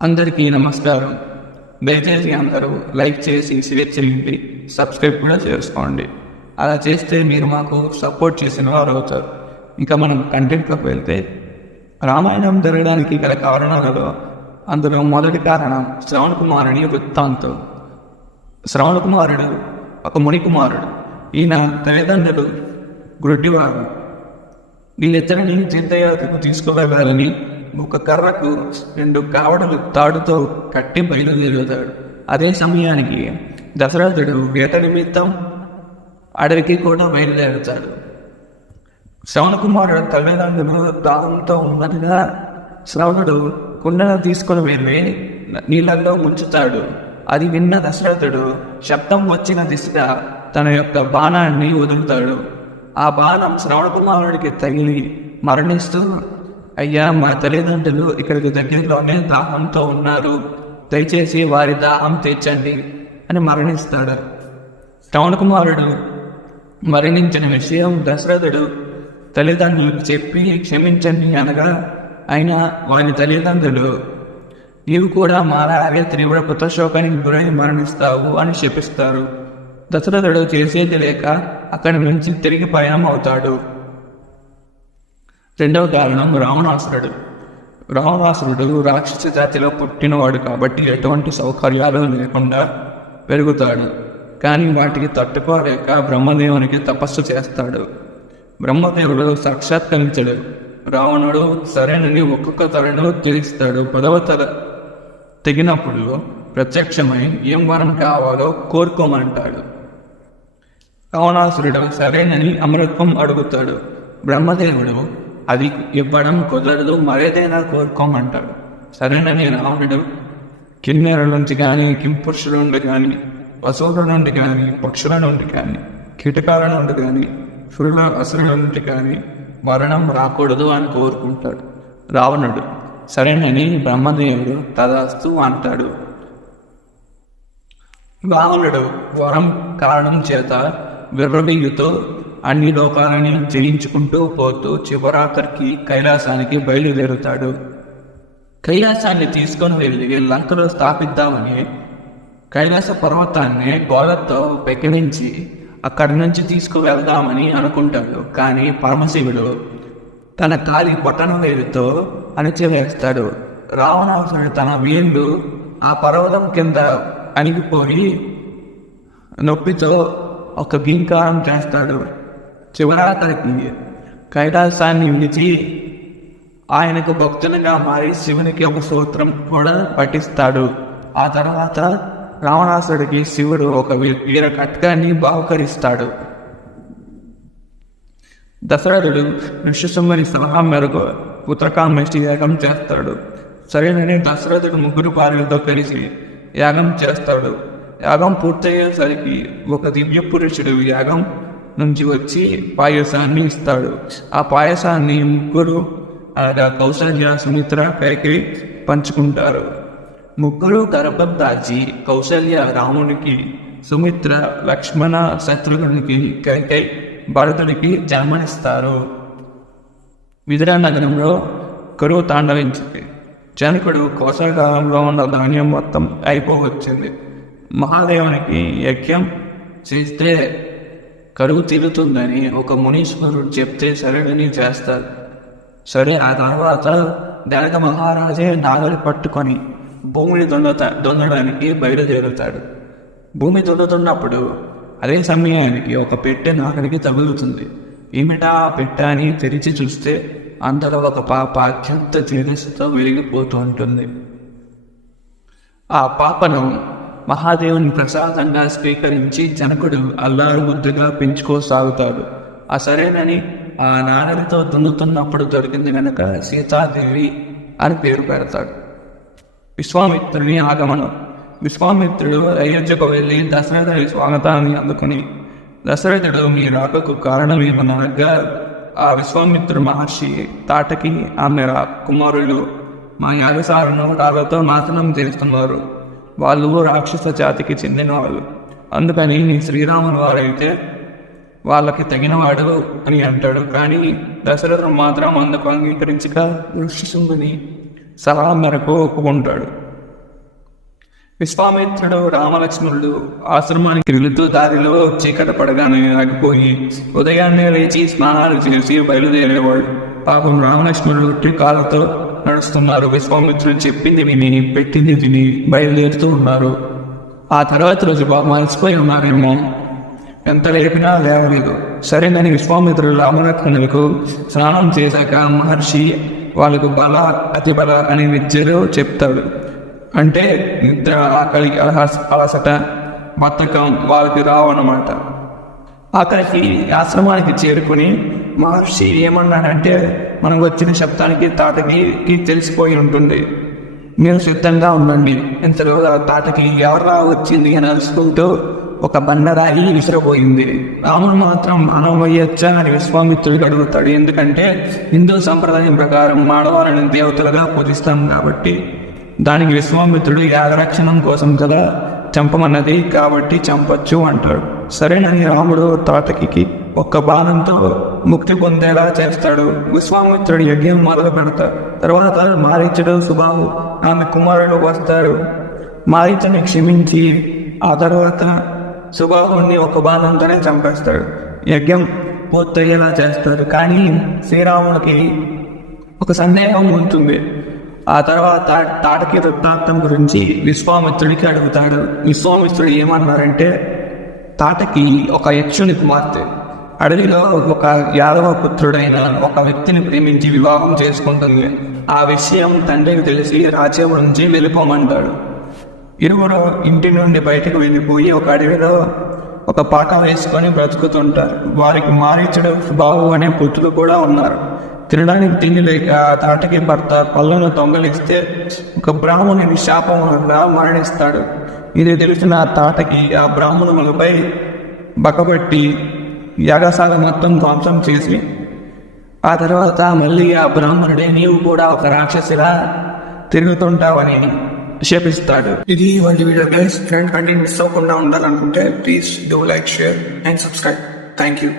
అందరికీ నమస్కారం. దయచేసి అందరూ లైక్ చేసి షేర్ చేయండి, సబ్స్క్రైబ్ కూడా చేసుకోండి. అలా చేస్తే మీరు మాకు సపోర్ట్ చేసిన వారు అవుతారు. ఇంకా మనం కంటెంట్లోకి వెళ్తే, రామాయణం జరగడానికి గల కారణాలలో అందులో మొదటి కారణం శ్రవణ కుమారుని వృత్తాంతం. శ్రవణ కుమారుడు ఒక ముని కుమారుడు. ఈయన తల్లిదండ్రులు గుడ్డివారు. వీళ్ళిద్దరిని తీర్థయాత్రకు తీసుకువెళ్ళాలని ఒక కర్రకు 2 కావడలు తాడుతో కట్టి బయలుదేరుతాడు. అదే సమయానికి దశరథుడు వేట నిమిత్తం అడవికి కూడా బయలుదేరుతాడు. శ్రవణ కుమారుడు తల్లిదండ్రులు దాహంతో ఉన్నట్టుగా శ్రవణుడు కుండను తీసుకుని వెళ్ళి నీళ్ళల్లో ముంచుతాడు. అది విన్న దశరథుడు శబ్దం వచ్చిన దిశగా తన యొక్క బాణాన్ని వదులుతాడు. ఆ బాణం శ్రవణ కుమారుడికి తగిలి మరణిస్తూ, అయ్యా, మా తల్లిదండ్రులు ఇక్కడికి దగ్గరలోనే దాహంతో ఉన్నారు, దయచేసి వారి దాహం తీర్చండి అని మరణిస్తాడు. శ్రవణ కుమారుడు మరణించిన విషయం దశరథుడు తల్లిదండ్రులకు చెప్పి క్షమించండి అనగా, అయినా వారి తల్లిదండ్రులు నీవు కూడా మాలాగే తీవ్ర పుత్రశోకానికి గురై మరణిస్తావు అని శపిస్తారు. దశరథుడు చేసేది లేక అక్కడి నుంచి తిరిగి పయనం అవుతాడు. రెండవ కారణం రావణాసురుడు. రావణాసురుడు రాక్షస జాతిలో పుట్టినవాడు కాబట్టి ఎటువంటి సౌకర్యాలు లేకుండా పెరుగుతాడు. కానీ వాటికి తట్టుకోలేక బ్రహ్మదేవునికి తపస్సు చేస్తాడు. బ్రహ్మదేవుడు సాక్షాత్కరించడు. రావణుడు సరేనని ఒక్కొక్క తలను తీరుస్తాడు. 10వ తల తెగినప్పుడు ప్రత్యక్షమై ఏం వరం కావాలో కోరుకోమంటాడు. రావణాసురుడు సరేనని అమరత్వం అడుగుతాడు. బ్రహ్మదేవుడు అది ఇవ్వడం కుదరదు, మరేదైనా కోరుకోమంటాడు. సరేనని రావణుడు కిన్నెర నుంచి కానీ, కింపురుషుల నుండి కానీ, పశువుల నుండి కానీ, పక్షుల నుండి కానీ, కీటకాల నుండి కానీ, అసురుల నుండి కానీ మరణం రాకూడదు అని కోరుకుంటాడు. రావణుడు సరేనని బ్రహ్మదేవుడు తదాస్తు అంటాడు. రావణుడు వరం కారణం చేత విర్రవీయుతో అన్ని లోకాలని జయించుకుంటూ పోతూ చివరాఖరికి కైలాసానికి బయలుదేరుతాడు. కైలాసాన్ని తీసుకొని వెళ్ళి లంకలో స్థాపిద్దామని కైలాస పర్వతాన్ని గోడతో పెకిలించి అక్కడి నుంచి తీసుకువెళ్దామని అనుకుంటాడు. కానీ పరమశివుడు తన కాలి బొటన వేలుతో అణిచివేస్తాడు. రావణాసురుడు తన వేళ్ళు ఆ పర్వతం కింద అణిగిపోయి నొప్పితో ఒక గింకారం చేస్తాడు. చివరాఖరికి కైలాసాన్ని విడిచి ఆయనకు భక్తునిగా మారి శివునికి ఒక సూత్రం కూడా పఠిస్తాడు. ఆ తర్వాత రావణాసుడికి శివుడు ఒక వీర కట్కాన్ని బహుకరిస్తాడు. దశరథుడు నృసింహుని సలహా మేరకు పుత్రకామేష్టి యాగం చేస్తాడు. సరేనని దశరథుడు 3 భార్యలతో కలిసి యాగం చేస్తాడు. యాగం పూర్తయ్యేసరికి ఒక దివ్య పురుషుడు యాగం నుంచి వచ్చి పాయసాన్ని ఇస్తాడు. ఆ పాయసాన్ని 3 అనగా కౌసల్య, సుమిత్ర, కైకేయి పంచుకుంటారు. 3 గర్భం దాచి కౌసల్య రామునికి, సుమిత్ర లక్ష్మణ శత్రుఘ్నునికి, కైకేయి భరతుడికి జన్మనిస్తారు. విదుర నగరంలో కరువు తాండవించింది. జనకుడు కోసకాలంలో ఉన్న ధాన్యం మొత్తం అయిపోవచ్చింది. మహాదేవునికి యజ్ఞం చేస్తే కరువు తీరుతుందని ఒక మునీశ్వరుడు చెప్తే సరేనని చేస్తారు. సరే, ఆ తర్వాత జనక మహారాజే నాగలి పట్టుకొని భూమిని దున్నడానికి బయలుదేరుతాడు. భూమి దున్నుతున్నప్పుడు అదే సమయానికి ఒక పెట్టె నాగలికి తగులుతుంది. ఏమిటా పెట్టె అని తెరిచి చూస్తే అందులో ఒక పాప అత్యంత తేజస్సుతో వెలిగిపోతూ ఉంటుంది. ఆ పాపను మహాదేవుని ప్రసాదంగా స్వీకరించి జనకుడు అల్లారు ముద్దుగా పెంచుకోసాగుతాడు. ఆ సరేనని ఆ నాగలితో దున్నుతున్నప్పుడు దొరికింది కనుక సీతాదేవి అని పేరు పెడతాడు. విశ్వామిత్రుని ఆగమనం. విశ్వామిత్రుడు అయోధ్యకు వెళ్ళి దశరథుడి స్వాగతాన్ని అందుకుని, దశరథుడు మీ రాకకు కారణమేమనగా, ఆ విశ్వామిత్రుడు మహర్షి తాటకి ఆమె కుమారులు మా యాగసాలను రాళ్లతో నాశనం చేస్తున్నారు. వాళ్ళు రాక్షస జాతికి చెందిన వాళ్ళు, అందుకని శ్రీరాముని వారైతే వాళ్ళకి తగినవాడు అని అంటాడు. కానీ దశరథుడు మాత్రం అందుకు అంగీకరించక ఋషిశృంగుని సలహా మేరకు ఒప్పుకుంటాడు. విశ్వామిత్రుడు రామలక్ష్మణుడు ఆశ్రమానికి వెళుతూ దారిలో చీకటి పడగానే ఆగిపోయి ఉదయాన్నే లేచి స్నానాలు చేసి బయలుదేరేవాడు. పాపం రామలక్ష్మణుడు ఉట్టి కాళ్ళతో నడుస్తున్నారు. విశ్వామిత్రుడు చెప్పింది విని పెట్టింది తిని బయలుదేరుతూ ఉన్నారు. ఆ తర్వాత రోజు పాపం అలసిపోయి ఉన్నారేమో, ఎంత లేపినా లేవలేదు. సరేనని విశ్వామిత్రుడు రామలక్ష్మణులకు స్నానం చేశాక మహర్షి వాళ్ళకు బల అతి బల అనే విద్యలో చెప్తాడు. అంటే నిద్ర, ఆకలి, అలసట, బద్ధకం వాళ్ళకి రావన్నమాట. అక్కడికి ఆశ్రమానికి చేరుకుని మహర్షి ఏమన్నాడంటే, మనకు వచ్చిన శబ్దానికి తాటకి తెలిసిపోయి ఉంటుంది, మీరు సిద్ధంగా ఉండండి. ఇంతలో తాటకి ఎవరా వచ్చింది అని అలుసుకుంటూ ఒక బండరాయి విసిరబోయింది. రాముడు మాత్రం మానవ వేయొచ్చా అని విశ్వామిత్రుడికి అడుగుతాడు. ఎందుకంటే హిందూ సంప్రదాయం ప్రకారం ఆడవాళ్ళని దేవతలుగా పూజిస్తాం కాబట్టి. దానికి విశ్వామిత్రుడు యాగరక్షణం కోసం కదా చంపమన్నది, కాబట్టి చంపచ్చు అంటాడు. సరేనని రాముడు తాటకి ఒక్క బాణంతో ముక్తి పొందేలా చేస్తాడు. విశ్వామిత్రుడు యజ్ఞం మొదలు పెడతాడు. తర్వాత మారీచుడు, సుబాహు ఆమె కుమారులు వస్తారు. మారీచుని క్షమించి ఆ తర్వాత సుబాహుని ఒక బాణంతోనే చంపేస్తాడు. యజ్ఞం పూర్తయ్యేలా చేస్తారు. కానీ శ్రీరాముడికి ఒక సందేహం ఉంటుంది. ఆ తర్వాత తాటకి వృత్తాంతం గురించి విశ్వామిత్రుడికి అడుగుతాడు. విశ్వామిత్రుడు ఏమన్నారంటే, తాటకి ఒక యక్షుని కుమార్తె అడవిలో ఒక యాదవ పుత్రుడైన ఒక వ్యక్తిని ప్రేమించి వివాహం చేసుకుంటుంది. ఆ విషయం తండ్రికి తెలిసి రాజ్యం నుంచి వెళ్ళిపోమంటాడు. ఇరువురు ఇంటి నుండి బయటకు వెళ్ళిపోయి ఒక అడవిలో ఒక పాక వేసుకొని బ్రతుకుతుంటారు. వారికి మారీచుడు, సుబాహు అనే పుత్రులు కూడా ఉన్నారు. తినడానికి తిండి లేక తాటకి భర్త పళ్ళను దొంగలిస్తే ఒక బ్రాహ్మణుని శాపం వల్ల మరణిస్తాడు. ఇది తెలిసిన తాటకి ఆ బ్రాహ్మణులపై బకబట్టి యాగశాల మొత్తం ధ్వంసం చేసి ఆ తర్వాత మళ్ళీ ఆ బ్రాహ్మణుడే నీవు కూడా ఒక రాక్షసిలా తిరుగుతుంటావని శపిస్తాడు. ఇది వంటి వీడియో గైస్. కంటెంట్ మిస్ అవ్వకుండా ఉండాలనుకుంటే please do like, share and subscribe. Thank you.